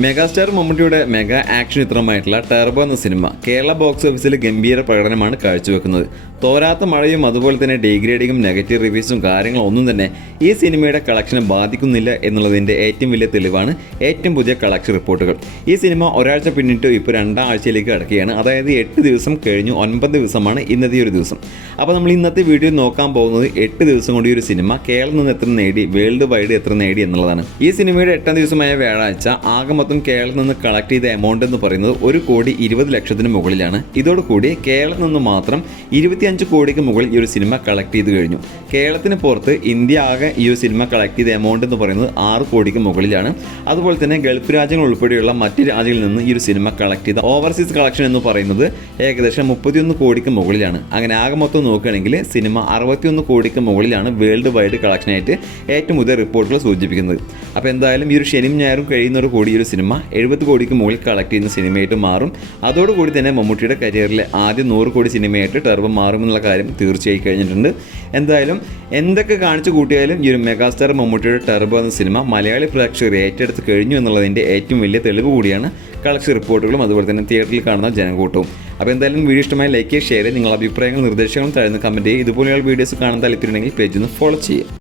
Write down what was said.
Megastar മമ്മൂട്ടിയുടെ mega action ചിത്രമായിട്ടുള്ള turbo എന്ന cinema Kerala box ഓഫീസിൽ ഗംഭീര പ്രകടനമാണ് കാഴ്ചവെക്കുന്നത്. തോരാത്ത മഴയും അതുപോലെ തന്നെ ഡീഗ്രേഡിങ്ങും നെഗറ്റീവ് റിവ്യൂസും കാര്യങ്ങളും ഒന്നും തന്നെ ഈ സിനിമയുടെ കളക്ഷനെ ബാധിക്കുന്നില്ല എന്നുള്ളതിൻ്റെ ഏറ്റവും വലിയ തെളിവാണ് ഏറ്റവും പുതിയ കളക്ഷൻ റിപ്പോർട്ടുകൾ. ഈ സിനിമ ഒരാഴ്ച പിന്നിട്ട് ഇപ്പോൾ 2ാം ആഴ്ചയിലേക്ക് കടക്കുകയാണ്. അതായത് 8 ദിവസം കഴിഞ്ഞു, 9 ദിവസമാണ് ഇന്നത്തെ ഒരു ദിവസം. അപ്പോൾ നമ്മൾ ഇന്നത്തെ വീഡിയോ നോക്കാൻ പോകുന്നത് 8 ദിവസം കൊണ്ട് ഈ ഒരു സിനിമ കേരളത്തിൽ നിന്ന് എത്ര നേടി, വേൾഡ് വൈഡ് എത്ര നേടി എന്നുള്ളതാണ്. ഈ സിനിമയുടെ 8ാം ദിവസമായ വ്യാഴാഴ്ച ആകെ മൊത്തം കേരളത്തിൽ നിന്ന് കളക്ട് ചെയ്ത എമൗണ്ട് എന്ന് പറയുന്നത് 1,20,00,000 മുകളിലാണ്. ഇതോടുകൂടി കേരളത്തിൽ നിന്ന് മാത്രം 25 കോടിക്ക് മുകളിൽ ഈ ഒരു സിനിമ കളക്ട് ചെയ്ത് കഴിഞ്ഞു. കേരളത്തിന് പുറത്ത് ഇന്ത്യ ആകെ ഈ ഒരു സിനിമ കളക്ട് ചെയ്ത എമൗണ്ട് എന്ന് പറയുന്നത് 6 കോടിക്ക് മുകളിലാണ്. അതുപോലെ തന്നെ ഗൾഫ് രാജ്യങ്ങൾ ഉൾപ്പെടെയുള്ള മറ്റ് രാജ്യങ്ങളിൽ നിന്ന് ഈ ഒരു സിനിമ കളക്ട് ചെയ്ത ഓവർസീസ് കളക്ഷൻ എന്ന് പറയുന്നത് ഏകദേശം 31 കോടിക്ക് മുകളിലാണ്. അങ്ങനെ ആകെ മൊത്തം നോക്കുകയാണെങ്കിൽ സിനിമ 61 കോടിക്ക് മുകളിലാണ് വേൾഡ് വൈഡ് കളക്ഷനായിട്ട് ഏറ്റവും പുതിയ റിപ്പോർട്ടുകൾ സൂചിപ്പിക്കുന്നത്. അപ്പോൾ എന്തായാലും ഈ ഒരു ശനിയും ഞായറും കഴിയുന്നതോട് കൂടി ഈ ഒരു സിനിമ 70 കോടിക്ക് മുകളിൽ കളക്ട് ചെയ്യുന്ന സിനിമയായിട്ട് മാറും. അതോടുകൂടി തന്നെ മമ്മൂട്ടിയുടെ കരിയറിലെ ആദ്യ 100 കോടി സിനിമയായിട്ട് ടർബോ മാറുമെന്നുള്ള കാര്യം തീർച്ചയായി കഴിഞ്ഞിട്ടുണ്ട്. എന്തായാലും എന്തൊക്കെ കാണിച്ചു കൂട്ടിയാലും ഈ ഒരു മെഗാസ്റ്റാർ മമ്മൂട്ടിയുടെ ടർബോ എന്ന സിനിമ മലയാളി പ്രേക്ഷകർ ഏറ്റെടുത്ത് കഴിഞ്ഞു എന്നുള്ളതിൻ്റെ ഏറ്റവും വലിയ തെളിവ് കൂടിയാണ് കളക്ഷൻ റിപ്പോർട്ടുകളും അതുപോലെ തന്നെ തിയേറ്ററിൽ കാണുന്ന ജനക്കൂട്ടവും. അപ്പോൾ എന്തായാലും വീഡിയോ ഇഷ്ടമായി ലൈക്ക് ചെയ്യുക, ഷെയർ ചെയ്യുക, നിങ്ങളുടെ അഭിപ്രായങ്ങൾ നിർദ്ദേശങ്ങളും താഴ്ന്ന് കമൻറ്റ് ചെയ്യുക. ഇതുപോലെയുള്ള വീഡിയോസ് കാണാൻ താല്പര്യമുണ്ടെങ്കിൽ പേജിൽ നിന്ന് ഫോളോ ചെയ്യുക.